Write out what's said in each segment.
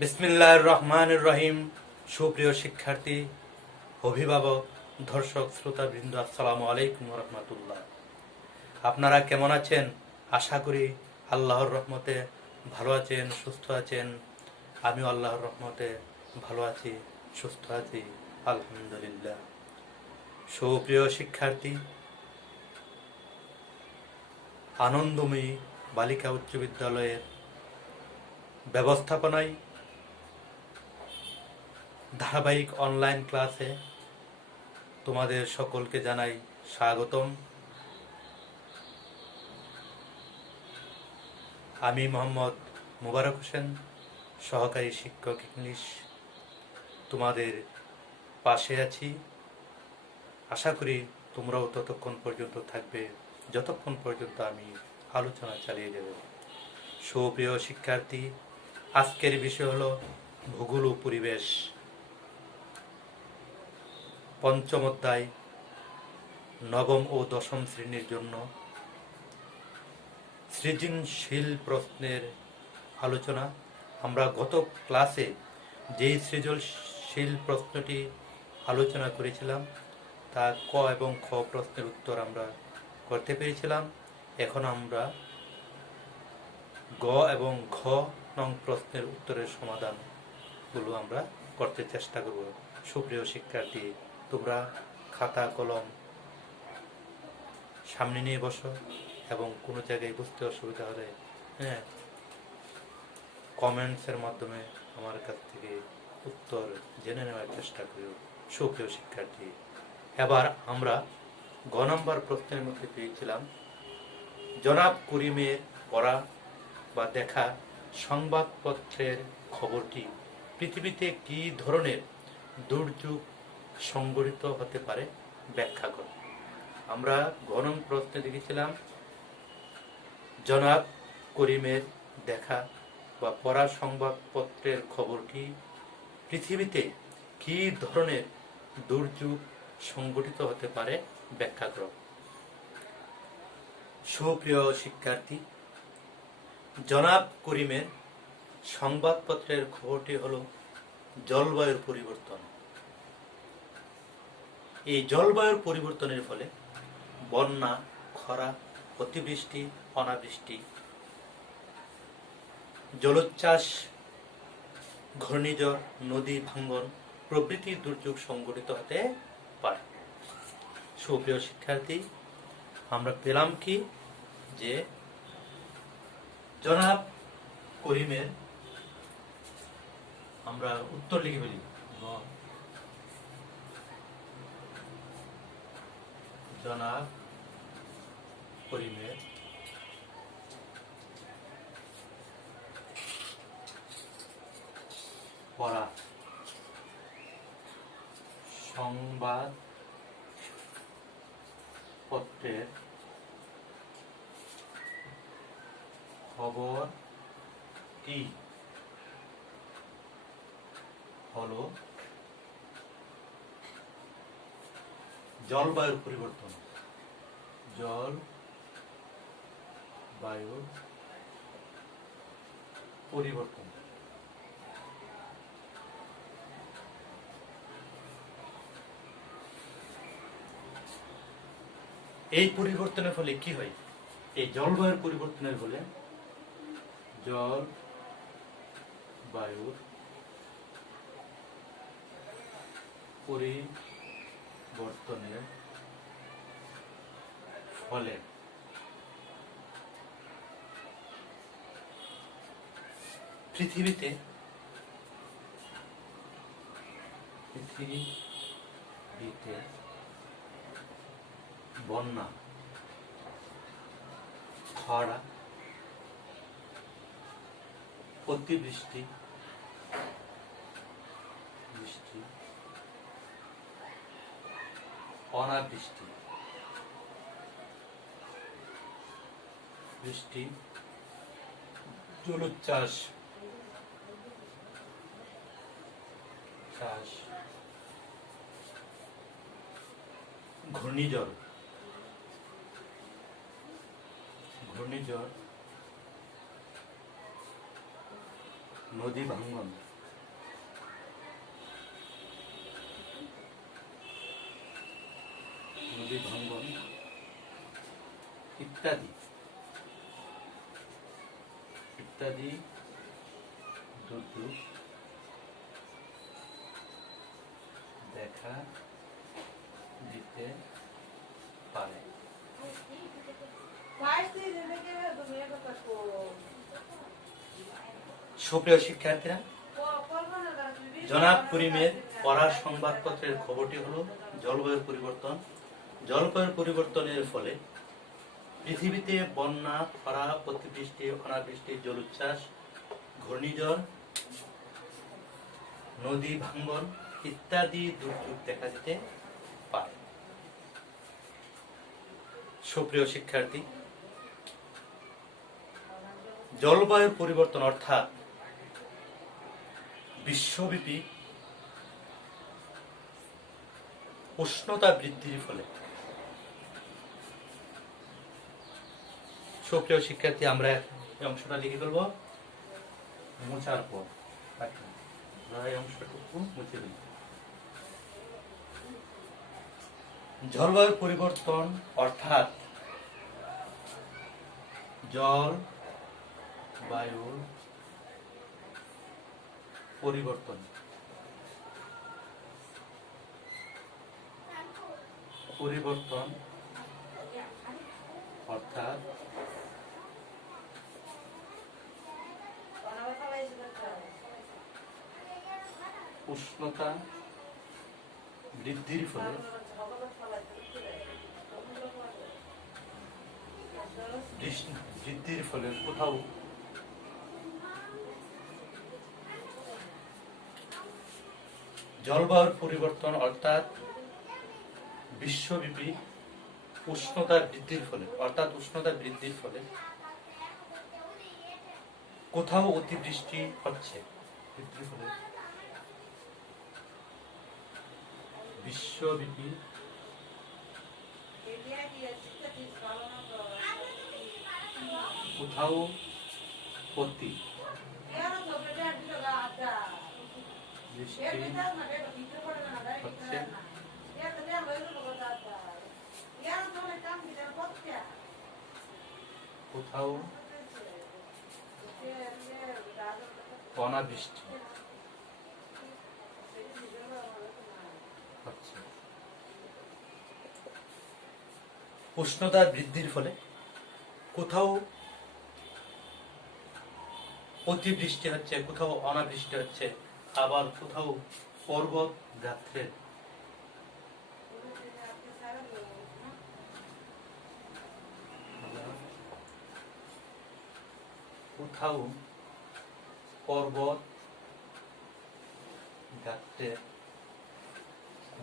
বিসমিল্লাহির রহমানির রহিম। সুপ্রিয় শিক্ষার্থী, অভিভাবক, দর্শক, শ্রোতাবৃন্দ, আসসালামু আলাইকুম রহমতুল্লাহ। আপনারা কেমন আছেন? আশা করি আল্লাহর রহমতে ভালো আছেন, সুস্থ আছেন। আমিও আল্লাহর রহমতে ভালো আছি, সুস্থ আছি, আলহামদুলিল্লাহ। সুপ্রিয় শিক্ষার্থী, আনন্দময়ী বালিকা উচ্চ বিদ্যালয়ের ব্যবস্থাপনায় ধারাবাহিক অনলাইন ক্লাসে তোমাদের সকলকে জানাই স্বাগতম। আমি মোহাম্মদ মোবারক হোসেন, সহকারী শিক্ষক ইংলিশ, তোমাদের পাশে আছি। আশা করি তোমরাও ততক্ষণ পর্যন্ত থাকবে যতক্ষণ পর্যন্ত আমি আলোচনা চালিয়ে যাব। সুপ্রিয় শিক্ষার্থী, আজকের বিষয় হলো ভূগোল ও পরিবেশ। পঞ্চম অধ্যায়, নবম ও দশম শ্রেণীর জন্য সৃজনশীল প্রশ্নের আলোচনা। আমরা গত ক্লাসে যেই সৃজনশীল প্রশ্নটি আলোচনা করেছিলাম তা ক এবং খ প্রশ্নের উত্তর আমরা করতে পেরেছিলাম। এখন আমরা গ এবং ঘ নং প্রশ্নের উত্তরের সমাধানগুলো আমরা করতে চেষ্টা করব। সুপ্রিয় শিক্ষার্থী, তোমরা খাতা কলম সামনে নিয়ে বসো এবং কোনো জায়গায় বুঝতে অসুবিধা হলে কমেন্টসের মাধ্যমে আমার কাছ থেকে উত্তর জেনে নেওয়ার চেষ্টা করি। সুপ্রিয় শিক্ষার্থী, এবার আমরা গ নম্বর প্রশ্নের মধ্যে পেয়েছিলাম জনাব করিমের পড়া বা দেখা সংবাদপত্রের খবরটি পৃথিবীতে কী ধরনের দুর্যোগ সংঘটিত হতে পারে ব্যাখ্যা করো। আমরা গ নং প্রশ্নে দেখেছিলাম জনাব করিমের দেখা বা পড়া সংবাদপত্রের খবরটি পৃথিবীতে কী ধরনের দুর্যোগ সংঘটিত হতে পারে ব্যাখ্যা করো। সুপ্রিয় শিক্ষার্থী, জনাব করিমের সংবাদপত্রের খবরটি হলো জলবায়ুর পরিবর্তন। এই জলবায়ুর পরিবর্তনের ফলে বন্যা, খরা, অতিবৃষ্টি, অনাবৃষ্টি, জলোচ্ছ্বাস, ঘূর্ণিঝড়, নদী ভাঙ্গন প্রভৃতি দুর্যোগ সংঘটিত হতে পারে। সুপ্রিয় শিক্ষার্থী, আমরা পেলাম কি যে জনাব করিমের, আমরা উত্তর লিখে ফেলি, জনাব করিমের পড়া সংবাদ পত্রের খবরটি হলো জলবায়ুর পরিবর্তন। জলবায়ুর পরিবর্তন। এই পরিবর্তনের ফলে কি হয়? এই জলবায়ুর পরিবর্তনের ফলে জলবায়ুর পরিবর্তনের ফলে পৃথিবীতে বন্যা, খরা, অতিবৃষ্টি, অনাবৃষ্টি, বৃষ্টি, জলোচ্ছ্বাস, ঘূর্ণিঝড়, নদী ভাঙ্গন ইত্যাদি ইত্যাদি দুর্যোগ দেখা দিতে পারে। সুপ্রিয় শিক্ষার্থীরা, জনাব করিমের পড়ার সংবাদপত্রের খবরটি হলো জলবায়ুর পরিবর্তন। জলবায়ুর পরিবর্তনের ফলে পৃথিবীতে বন্যা, খরা, অতিবৃষ্টি, অনাবৃষ্টি, জলোচ্ছ্বাস, ঘূর্ণিঝড়, নদী ভাঙ্গন ইত্যাদি দুর্যোগ দেখা দিতে পারে। সুপ্রিয় শিক্ষার্থী, জলবায়ুর পরিবর্তন অর্থাৎ বিশ্বব্যাপী উষ্ণতা বৃদ্ধির ফলে, সুপ্রিয় শিক্ষার্থী, আমরা এই অংশটা লিখে ফেলবো মোছার পর। এই অংশটুকু মুছে দিই। জলবায়ু পরিবর্তন অর্থাৎ জল বায়ুর পরিবর্তন অর্থাৎ উষ্ণতা বৃদ্ধির ফলে কোথাও জলবায়ুর পরিবর্তন অর্থাৎ বিশ্বব্যাপী উষ্ণতা বৃদ্ধির ফলে কোথাও অতিবৃষ্টি হচ্ছে, বিশ্বব্যাপী কোথাও অতি বৃষ্টি হচ্ছে, কোথাও অনাবৃষ্টি হচ্ছে। উষ্ণতা বৃদ্ধির ফলে কোথাও অতিবৃষ্টি হচ্ছে, কোথাও অনাবৃষ্টি হচ্ছে, আবার কোথাও পর্বত গাত্রের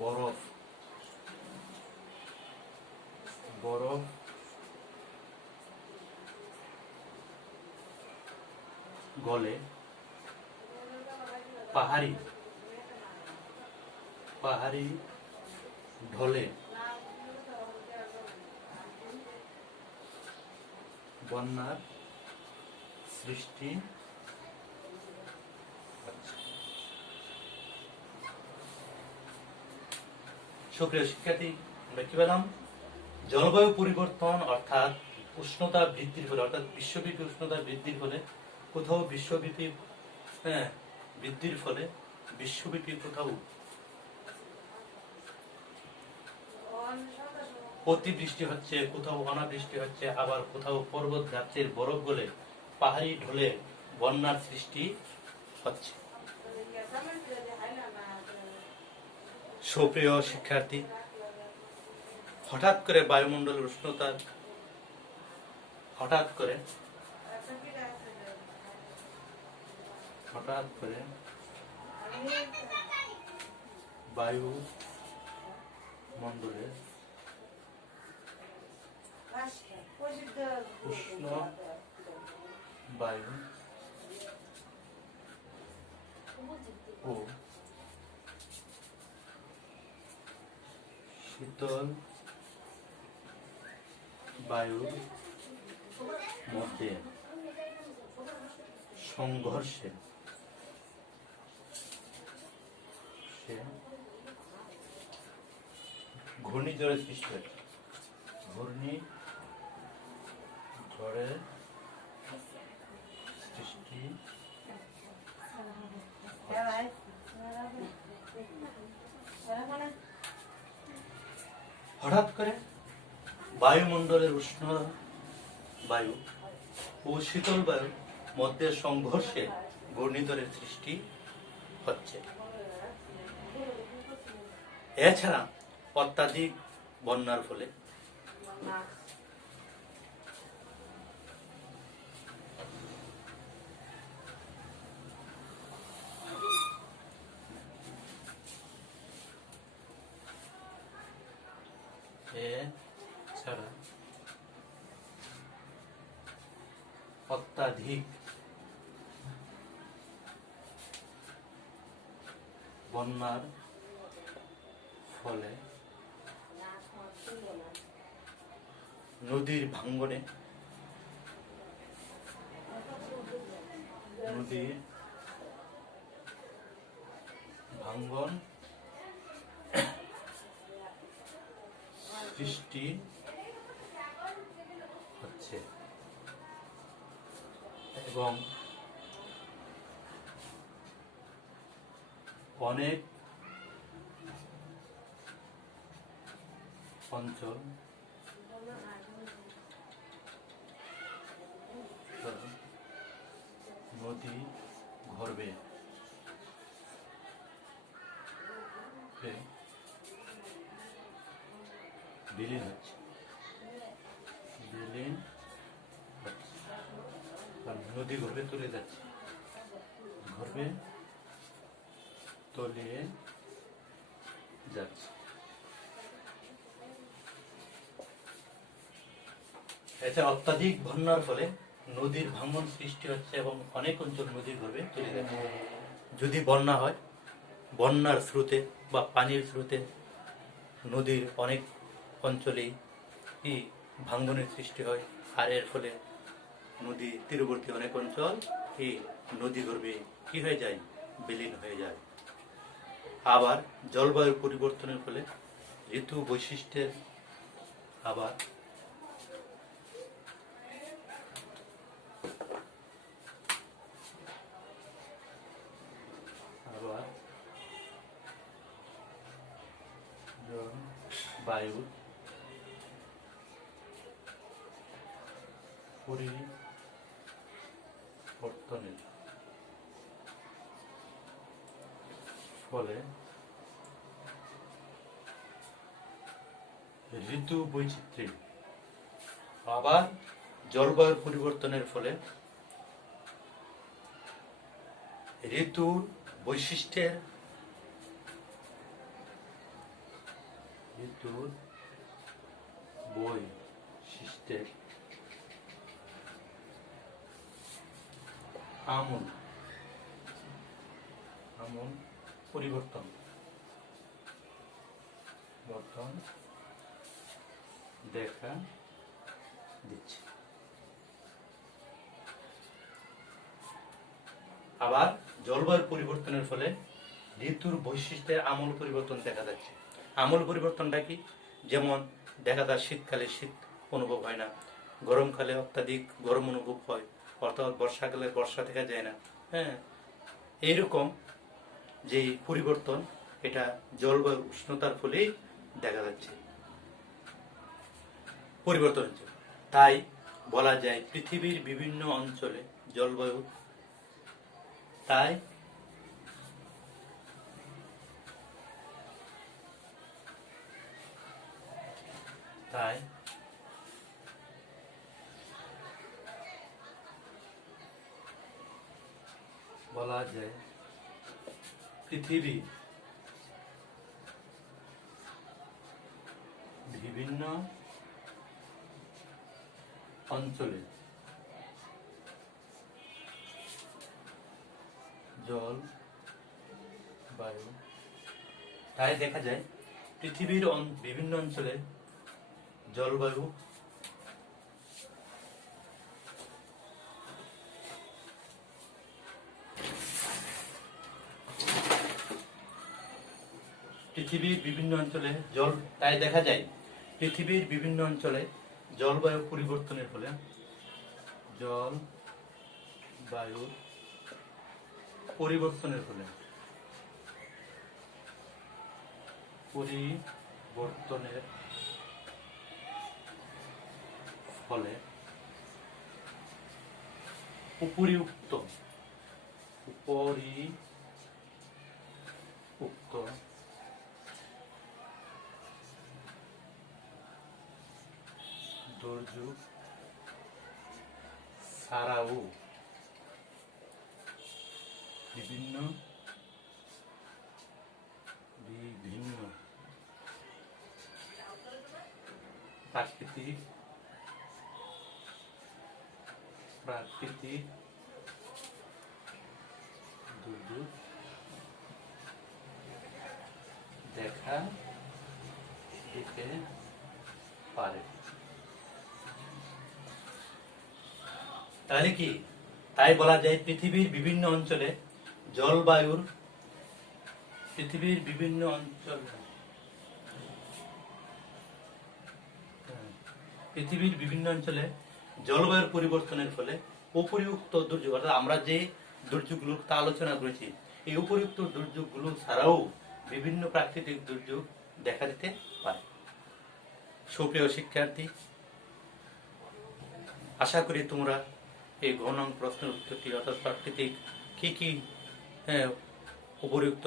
বরফ গলে পাহাড়ি ঢলে বন্যার সৃষ্টি হচ্ছে। সুপ্রিয় শিক্ষার্থী, আমরা কি বললাম? জলবায়ু পরিবর্তন অর্থাৎ উষ্ণতা বৃদ্ধির ফলে, অর্থাৎ বিশ্বব্যাপী উষ্ণতা বৃদ্ধির ফলে কোথাও বিশ্বব্যাপী কোথাও অতিবৃষ্টি হচ্ছে, কোথাও অনাবৃষ্টি হচ্ছে, আবার কোথাও পর্বত গাছের বরফ গলে পাহাড়ি ঢলে বন্যার সৃষ্টি হচ্ছে। সুপ্রিয় শিক্ষার্থী, হঠাৎ করে বায়ুমণ্ডলের উষ্ণতা হঠাৎ করে বায়ু মণ্ডলের উষ্ণ বায়ু ও শীতল বায়ুর মধ্যে সংঘর্ষে ঘূর্ণিঝড়ের সৃষ্টি হয়। ঘূর্ণিঝড় ঝড়ের সৃষ্টি হঠাৎ করে বায়ুমণ্ডলের উষ্ণ বায়ু ও শীতল বায়ুর মধ্যে সংঘর্ষে ঘূর্ণিঝড়ের সৃষ্টি হচ্ছে। এছাড়া অত্যাধিক বন্যার ফলে অত্যাধিক বন্যার ফলে নদীর ভাঙ্গনে সৃষ্টি হচ্ছে এবং অনেক অঞ্চল নদী গর্ভে বিলীন হচ্ছে নদী গর্ভে তুলে যাচ্ছে, গর্ভে তলিয়ে যাচ্ছে। এছাড়া অত্যাধিক বন্যার ফলে নদীর ভাঙন সৃষ্টি হচ্ছে এবং অনেক অঞ্চল নদীর গর্ভে তলিয়ে যাচ্ছে। যদি বন্যা হয়, বন্যার স্রোতে বা পানির স্রোতে নদীর অনেক অঞ্চলেই ভাঙ্গনের সৃষ্টি হয়, আর এর ফলে নদী তীরবর্তী অনেক অঞ্চল নদী গর্ভে কি হয়ে যায়, বিলীন হয়ে যায়। আবার জলবায়ু পরিবর্তনের ফলে ঋতু বৈশিষ্ট্যের আবার বায়ু পরিবর্তনের ফলে ঋতু বৈচিত্র্য, আবার জলবায়ুর পরিবর্তনের ফলে ঋতুর বৈশিষ্ট্যের আমূল পরিবর্তন দেখা দিচ্ছে। আবার জলবায়ুর পরিবর্তনের ফলে ঋতুর বৈশিষ্ট্যের আমূল পরিবর্তন দেখা যাচ্ছে। আমূল পরিবর্তনটা কি? যেমন দেখা যায় শীতকালে শীত অনুভব হয় না, গরমকালে অত্যাধিক গরম অনুভব হয়, অর্থাৎ বর্ষাকালে বর্ষা দেখা যায় না। এইরকম যে পরিবর্তন, এটা জলবায়ু উষ্ণতার ফলেই দেখা যাচ্ছে, পরিবর্তন হচ্ছে। তাই বলা যায় পৃথিবীর বিভিন্ন অঞ্চলে জলবায়ু তাই বলা যায় পৃথিবীর বিভিন্ন অঞ্চলে জলবায়ু, তাই দেখা যায় পৃথিবীর বিভিন্ন অঞ্চলে জলবায়ু তাই দেখা যায় পৃথিবীর বিভিন্ন অঞ্চলে জলবায়ু পরিবর্তনের ফলে জল বায়ু পরিবর্তনের ফলে উপরিউক্ত দুর্যোগ ছাড়াও বিভিন্ন প্রাকৃতিক দুর্যোগ দেখা দিতে পারে। তাহলে কি তাই বলা যায় পৃথিবীর বিভিন্ন অঞ্চলে জলবায়ুর পরিবর্তনের ফলে উপরিউক্ত দুর্যোগ, অর্থাৎ আমরা যে দুর্যোগগুলোর তা আলোচনা করেছি, এই উপরিউক্ত দুর্যোগগুলো ছাড়াও বিভিন্ন প্রাকৃতিক দুর্যোগ দেখা দিতে পারে। সুপ্রিয় শিক্ষার্থী, আশা করি তোমরা এই ঘ নং প্রশ্নের উত্তরটি, অর্থাৎ প্রাকৃতিক কি কি উপরিউক্ত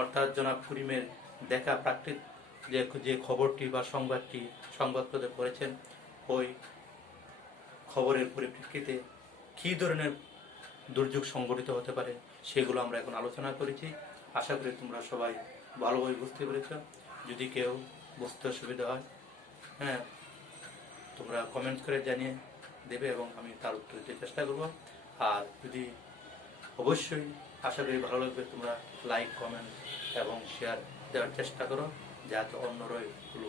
অর্থাৎ জনাব করিমের দেখা প্রাকৃতিক যে খবরটি বা সংবাদপত্রে পড়েছেন, ওই খবরের পরিপ্রেক্ষিতে কি ধরনের দুর্যোগ সংঘটিত হতে পারে সেগুলো আমরা এখন আলোচনা করেছি। আশা করি তোমরা সবাই ভালোভাবে বুঝতে পেরেছ। যদি কেউ বুঝতে অসুবিধা হয়, তোমরা কমেন্ট করে জানিয়ে দেবে এবং আমি তার উত্তর দিতে চেষ্টা করব। আর যদি অবশ্যই আশা করি ভালো লাগবে, তোমরা লাইক, কমেন্ট এবং শেয়ার দেওয়ার চেষ্টা করো, যাতে অন্যরা এগুলো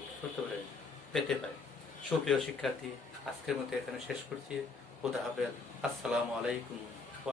পেতে পারে। সুপ্রিয় শিক্ষার্থী, আজকের মতো এখানে শেষ করছি। খোদা হাফেজ। আসসালামু আলাইকুম।